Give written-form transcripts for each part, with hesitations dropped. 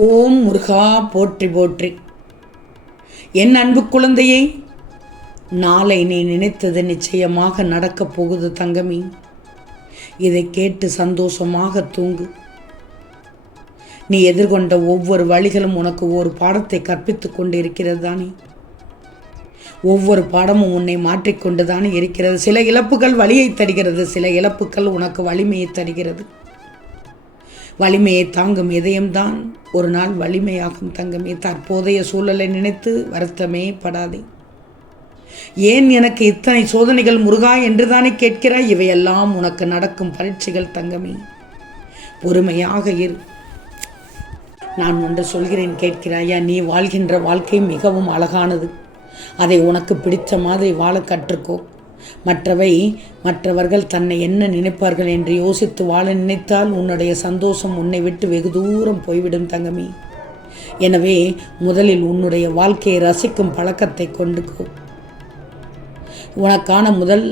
ஓம் முருகா போற்றி போற்றி. என் அன்பு குழந்தையை, நாளை நீ நினைத்தது நிச்சயமாக நடக்கப் போகுது தங்கமி. இதை கேட்டு சந்தோஷமாக தூங்கு. நீ எதிர்கொண்ட ஒவ்வொரு வழிகளும் உனக்கு ஒரு பாடத்தை கற்பித்துக் கொண்டு இருக்கிறது தானே. ஒவ்வொரு பாடமும் உன்னை மாற்றிக்கொண்டு தானே இருக்கிறது. சில இழப்புகள் வலியை தருகிறது, சில இழப்புகள் உனக்கு வலிமையை தருகிறது. வலிமையை தாங்கும் இதயம்தான் ஒரு நாள் வலிமையாகும் தங்கமே. தற்போதைய சூழலை நினைத்து வருத்தமே படாதே. ஏன் எனக்கு இத்தனை சோதனைகள் முருகா என்று தானே கேட்கிறாய்? இவையெல்லாம் உனக்கு நடக்கும் பரீட்சைகள் தங்கமே. பொறுமையாக இரு. நான் ஒன்று சொல்கிறேன், கேட்கிறாயா? நீ வாழ்கின்ற வாழ்க்கை மிகவும் அழகானது. அதை உனக்கு பிடித்த மாதிரி வாழ கற்றுக்கோ. மற்றவர்கள் தன்னை என்ன நினைப்பார்கள் என்று யோசித்து வாழ நினைத்தால் உன்னுடைய சந்தோஷம் உன்னை விட்டு வெகு தூரம் போய்விடும் தங்கமி. எனவே முதலில் உன்னுடைய வாழ்க்கையை ரசிக்கும் பழக்கத்தை கொண்டுக்கோ. உனக்கான முதல்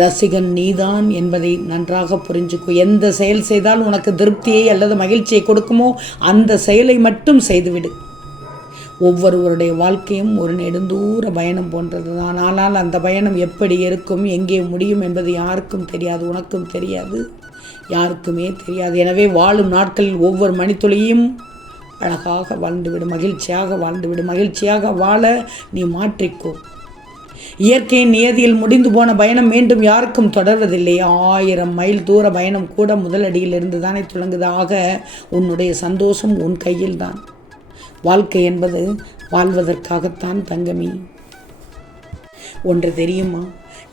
ரசிகன் நீதான் என்பதை நன்றாக புரிஞ்சுக்கோ. எந்த செயல் செய்தால் உனக்கு திருப்தியை அல்லது மகிழ்ச்சியை கொடுக்குமோ அந்த செயலை மட்டும் செய்துவிடு. ஒவ்வொருவருடைய வாழ்க்கையும் ஒரு நெடுந்தூர பயணம் போன்றது தான். ஆனால் அந்த பயணம் எப்படி இருக்கும், எங்கே முடியும் என்பது யாருக்கும் தெரியாது. உனக்கும் தெரியாது, யாருக்குமே தெரியாது. எனவே வாழும் நாட்களில் ஒவ்வொரு மணித்துளியும் அழகாக வாழ்ந்துவிடு, மகிழ்ச்சியாக வாழ்ந்துவிடு. மகிழ்ச்சியாக வாழ நீ மாற்றிக்கோ. இயற்கையின் நியதியில் முடிந்து போன பயணம் மீண்டும் யாருக்கும் தொடர்வதில்லை. 1000 மைல் தூர பயணம் கூட முதலடியிலிருந்து தானே தொடங்குது. ஆக உன்னுடைய சந்தோஷம் உன் கையில் தான். வாழ்க்கை என்பது வாழ்வதற்காகத்தான் தங்கமி. ஒன்று தெரியுமா?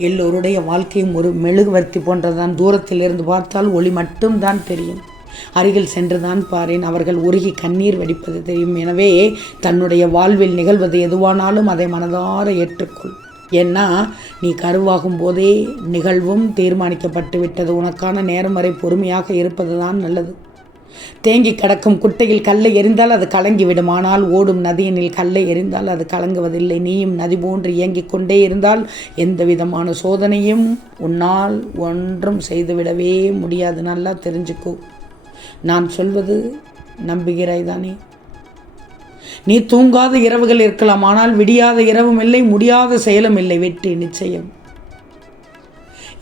எல்லோருடைய வாழ்க்கையும் ஒரு மெழுகுவர்த்தி போன்றதான். தூரத்தில் இருந்து பார்த்தால் ஒளி மட்டும்தான் தெரியும். அருகில் சென்றுதான் பாரேன், அவர்கள் உருகி கண்ணீர் வடிப்பது தெரியும். எனவே தன்னுடைய வாழ்வில் நிகழ்வது எதுவானாலும் அதை மனதார ஏற்றுக்கொள். ஏன்னா நீ கருவாகும் போதே நிகழ்வும் தீர்மானிக்கப்பட்டு விட்டது. உனக்கான நேரம் வரை பொறுமையாக இருப்பது தான் நல்லது. தேங்கி கிடக்கும் குட்டையில் கல்லை எறிந்தால் அது கலங்கிவிடும். ஆனால் ஓடும் நதியினில் கல்லை எறிந்தால் அது கலங்குவதில்லை. நீயும் நதி போன்று இயங்கிக் கொண்டே இருந்தால் எந்த விதமான சோதனையும் உன்னால் ஒன்றும் செய்துவிடவே முடியாது. நல்லா தெரிஞ்சுக்கோ. நான் சொல்வது நம்புகிறாய் தானே? நீ தூங்காத இரவுகள் இருக்கலாம், ஆனால் விடியாத இரவும் இல்லை, முடியாத செயலும் இல்லை. வெற்றி நிச்சயம்.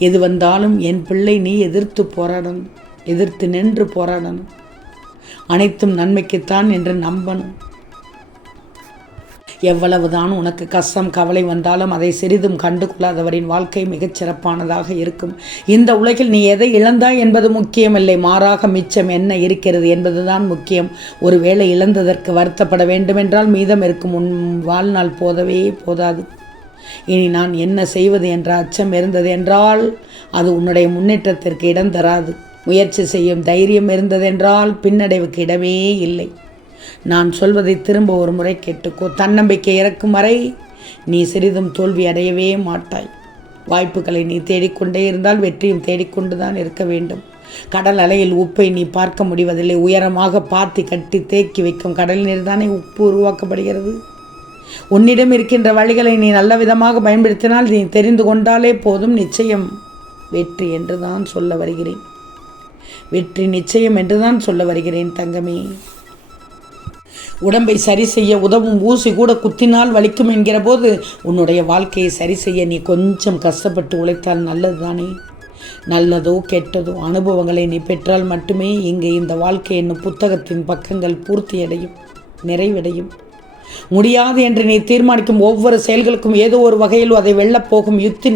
எது வந்தாலும் என் பிள்ளை நீ எதிர்த்து போராடணும், எதிர்த்து நின்று போராடணும். அனைத்தும் நன்மைக்குத்தான் என்று நம்பணும். எவ்வளவுதான் உனக்கு கஷ்டம் கவலை வந்தாலும் அதை சிறிதும் கண்டுகொள்ளாதவரின் வாழ்க்கை மிகச் சிறப்பானதாக இருக்கும். இந்த உலகில் நீ எதை இழந்தாய் என்பது முக்கியமில்லை, மாறாக மிச்சம் என்ன இருக்கிறது என்பதுதான் முக்கியம். ஒருவேளை இழந்ததற்கு வருத்தப்பட வேண்டுமென்றால் மீதம் இருக்கும் உன் வாழ்நாள் போதவே போதாது. இனி நான் என்ன செய்வது என்ற அச்சம் இருந்தது என்றால் அது உன்னுடைய முன்னேற்றத்திற்கு இடம் தராது. முயற்சி செய்யும் தைரியம் இருந்ததென்றால் பின்னடைவுக்கு இடமே இல்லை. நான் சொல்வதை திரும்ப ஒரு முறை கேட்டுக்கோ. தன்னம்பிக்கை இறக்கும் வரை நீ சிறிதும் தோல்வி அடையவே மாட்டாய். வாய்ப்புகளை நீ தேடிக்கொண்டே இருந்தால் வெற்றியும் தேடிக்கொண்டுதான் இருக்க வேண்டும். கடல் அலையில் உப்பை நீ பார்க்க முடிவதில்லை. உயரமாக பாத்தி கட்டி தேக்கி வைக்கும் கடல் நீர் தானே உப்பு உருவாக்கப்படுகிறது. உன்னிடம் இருக்கின்ற வழிகளை நீ நல்ல விதமாக பயன்படுத்தினால் நீ தெரிந்து கொண்டாலே போதும். நிச்சயம் வெற்றி என்று தான் சொல்ல வருகிறேன். வெற்றி நிச்சயம் என்றுதான் சொல்ல வருகிறேன் தங்கமே. உடம்பை சரி செய்ய உதவும் ஊசி கூட குத்தினால் வலிக்கும் என்கிற போது உன்னுடைய வாழ்க்கையை சரி செய்ய நீ கொஞ்சம் கஷ்டப்பட்டு உழைத்தால் நல்லது தானே. நல்லதோ கெட்டதோ அனுபவங்களை நீ பெற்றால் மட்டுமே இங்கு இந்த வாழ்க்கை என்னும் புத்தகத்தின் பக்கங்கள் பூர்த்தியடையும், நிறைவடையும். முடியாது என்று நீ தீர்மானிக்கும் ஒவ்வொரு செயல்களுக்கும் ஏதோ ஒரு வகையில் அதை வெல்லப்போகும் யுத்தி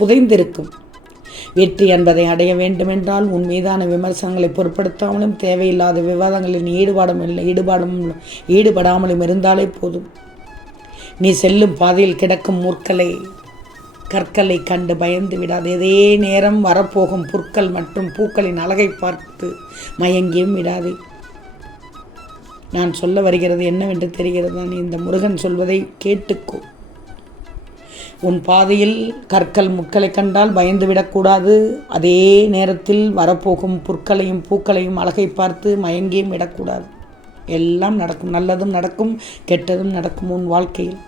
புதைந்திருக்கும். வெற்றி என்பதை அடைய வேண்டுமென்றால் உன் மீதான விமர்சனங்களை பொருட்படுத்தாமலும் தேவையில்லாத விவாதங்களில் ஈடுபடாமலும் இருந்தாலே போதும். நீ செல்லும் பாதையில் கிடக்கும் கற்களை கண்டு பயந்து விடாது. இதே நேரம் வரப்போகும் புற்கள் மற்றும் பூக்களின் அழகை பார்த்து மயங்கியும் விடாதே. நான் சொல்ல வருகிறது என்னவென்று தெரிகிறது. நீ இந்த முருகன் சொல்வதை கேட்டுக்கோ. உன் பாதையில் கற்கள் முட்களை கண்டால் பயந்து விடக்கூடாது. அதே நேரத்தில் வரப்போகும் புற்களையும் பூக்களையும் அழகை பார்த்து மயங்கியும் விடக்கூடாது. எல்லாம் நடக்கும், நல்லதும் நடக்கும், கெட்டதும் நடக்கும் உன் வாழ்க்கையில்.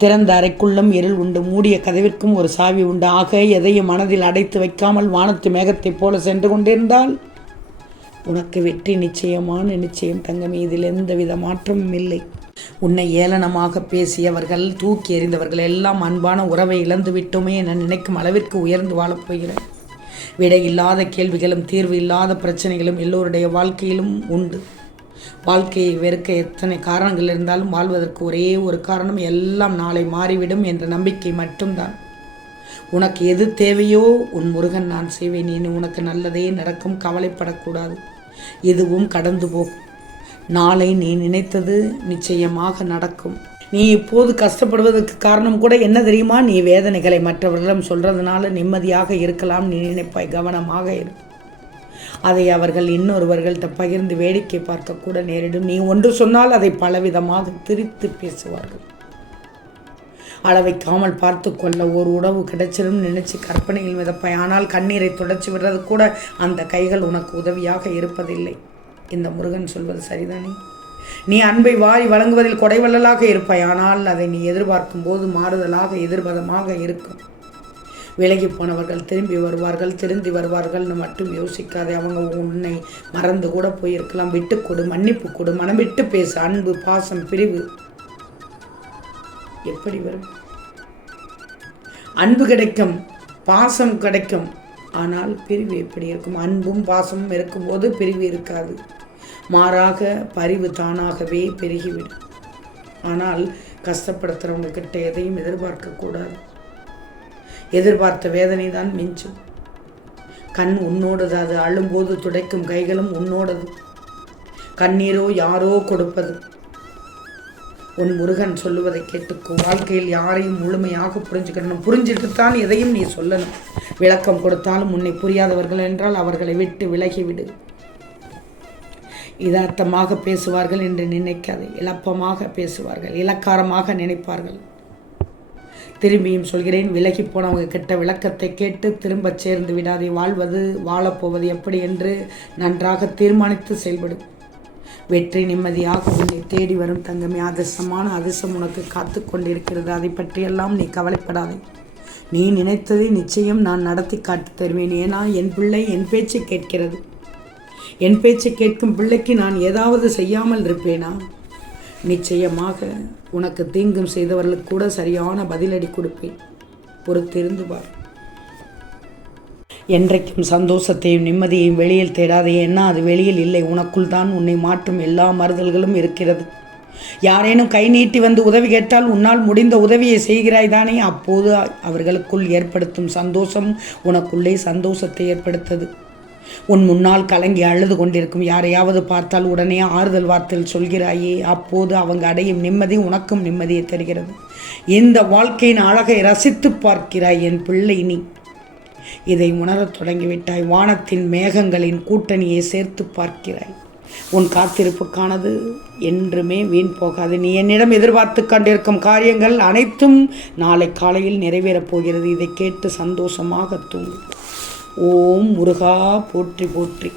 திறந்த அறைக்குள்ளும் இருள் உண்டு, மூடிய கதவிற்கும் ஒரு சாவி உண்டு. ஆக எதையும் மனதில் அடைத்து வைக்காமல் வானத்து மேகத்தைப் போல சென்று கொண்டிருந்தால் உனக்கு வெற்றி நிச்சயமான நிச்சயம் தங்கமே. இதில் எந்தவித மாற்றமும் இல்லை. உன்னை ஏளனமாக பேசியவர்கள், தூக்கி எறிந்தவர்கள் எல்லாம் அன்பான உறவை இழந்து விட்டோமே என நினைக்கும் அளவிற்கு உயர்ந்து வாழப்போகிறேன். விடை இல்லாத கேள்விகளும் தீர்வு இல்லாத பிரச்சனைகளும் எல்லோருடைய வாழ்க்கையிலும் உண்டு. வாழ்க்கையை வெறுக்க எத்தனை காரணங்கள் இருந்தாலும் வாழ்வதற்கு ஒரே ஒரு காரணம், எல்லாம் நாளை மாறிவிடும் என்ற நம்பிக்கை மட்டும்தான். உனக்கு எது தேவையோ உன் முருகன் நான் செய்வேன். இனி உனக்கு நல்லதே நடக்கும், கவலைப்படக்கூடாது. எதுவும் கடந்து போகும். நாளை நீ நினைத்தது நிச்சயமாக நடக்கும். நீ இப்போது கஷ்டப்படுவதற்கு காரணம் கூட என்ன தெரியுமா? நீ வேதனைகளை மற்றவர்களிடம் சொல்றதுனால நிம்மதியாக இருக்கலாம் நீ நினைப்பாய். கவனமாக இரு. அதை அவர்கள் இன்னொருவர்கள்ட்ட பகிர்ந்து வேடிக்கை பார்க்க கூட நேரிடும். நீ ஒன்று சொன்னால் அதை பலவிதமாக திரித்து பேசுவார்கள். அளவைக்காமல் பார்த்து கொள்ள ஒரு உணவு கிடைச்சிடும் நினைச்சு கற்பனையில் மிதப்பாய். ஆனால் கண்ணீரை தொடச்சி விடுறது கூட அந்த கைகள் உனக்கு உதவியாக இருப்பதில்லை. இந்த முருகன் சொல்வது சரிதானே? நீ அன்பை வாரி வழங்குவதில் கொடைவள்ளலாக இருப்பாய். ஆனால் அதை நீ எதிர்பார்க்கும் போது மாறுதலாக எதிர்பதமாக இருக்கும். விலகி போனவர்கள் திரும்பி வருவார்கள், திருந்தி வருவார்கள்னு மட்டும் யோசிக்காதே. அவங்க உன்னை மறந்து கூட போயிருக்கலாம். விட்டு கொடு, மன்னிப்பு கொடு, மனம் விட்டு பேசு. அன்பு, பாசம், பிரிவு எப்படி வரும்? அன்பு கிடைக்கும், பாசம் கிடைக்கும், ஆனால் பிரிவு எப்படி இருக்கும்? அன்பும் பாசமும் இருக்கும்போது பிரிவு இருக்காது. மாறாக பரிவு தானாகவே பெருகிவிடும். ஆனால் கஷ்டப்படுத்துகிறவங்க கிட்ட எதையும் எதிர்பார்க்கக்கூடாது. எதிர்பார்த்த வேதனை தான் மிஞ்சும். கண் உன்னோடது, அது அழும்போது துடைக்கும் கைகளும் உன்னோடது. கண்ணீரோ யாரோ கொடுப்பது. உன் முருகன் சொல்லுவதை கேட்டுக்கோ. வாழ்க்கையில் யாரையும் முழுமையாக புரிஞ்சுக்கணும். புரிஞ்சிட்டு தான் எதையும் நீ சொல்லணும். விளக்கம் கொடுத்தாலும் உன்னை புரியாதவர்கள் என்றால் அவர்களை விட்டு விலகிவிடு. யதார்த்தமாக பேசுவார்கள் என்று நினைக்காது. இலப்பமாக பேசுவார்கள், இலக்காரமாக நினைப்பார்கள். திரும்பியும் சொல்கிறேன், விலகி போனவங்க கிட்ட விளக்கத்தை கேட்டு திரும்ப சேர்ந்து விடாதே. வாழப்போவது எப்படி என்று நன்றாக தீர்மானித்து செயல்படும். வெற்றி நிம்மதியாக உன்னை தேடி வரும் தங்கமே. அதிர்ஷ்டம் உனக்கு காத்து கொண்டிருக்கிறது. அதை பற்றியெல்லாம் நீ கவலைப்படாதே. நீ நினைத்ததை நிச்சயம் நான் நடத்தி காட்டி தருவேன். ஏன்னா என் பிள்ளை என் பேச்சு கேட்கிறது. என் பேச்சு கேட்கும் பிள்ளைக்கு நான் ஏதாவது செய்யாமல் இருப்பேனா? நிச்சயமாக உனக்கு தீங்கும் செய்தவர்களுக்கு கூட சரியான பதிலடி கொடுப்பேன். பொறுத்திருந்து பார். என்றைக்கும் சந்தோஷத்தையும் நிம்மதியையும் வெளியில் தேடாதே. என்ன அது வெளியில் இல்லை, உனக்குள் தான் உன்னை மாற்றும் எல்லா மறுதல்களும் இருக்கிறது. யாரேனும் கை நீட்டி வந்து உதவி கேட்டால் உன்னால் முடிந்த உதவியை செய்கிறாய் தானே? அப்போது அவர்களுக்குள் ஏற்படுத்தும் சந்தோஷம் உனக்குள்ளே சந்தோஷத்தை ஏற்படுத்தது. உன் முன்னால் கலங்கி அழுது கொண்டிருக்கும் யாரையாவது பார்த்தால் உடனே ஆறுதல் வார்த்தையில் சொல்கிறாயே, அப்போது அவங்க அடையும் நிம்மதி உனக்கும் நிம்மதியை தருகிறது. இந்த வாழ்க்கையின் அழகை ரசித்து பார்க்கிறாய் என் பிள்ளை. நீ இதை உணரத் தொடங்கிவிட்டாய். வானத்தின் மேகங்களின் கூட்டணியை சேர்த்து பார்க்கிறாய். உன் காத்திருப்புக்கானது என்றுமே வீண் போகாது. நீ என்னிடம் எதிர்பார்த்து கொண்டிருக்கும் காரியங்கள் அனைத்தும் நாளை காலையில் நிறைவேறப் போகிறது. இதை கேட்டு சந்தோஷமாக தூங்கு. ஓம் முருகா போற்றி போற்றி.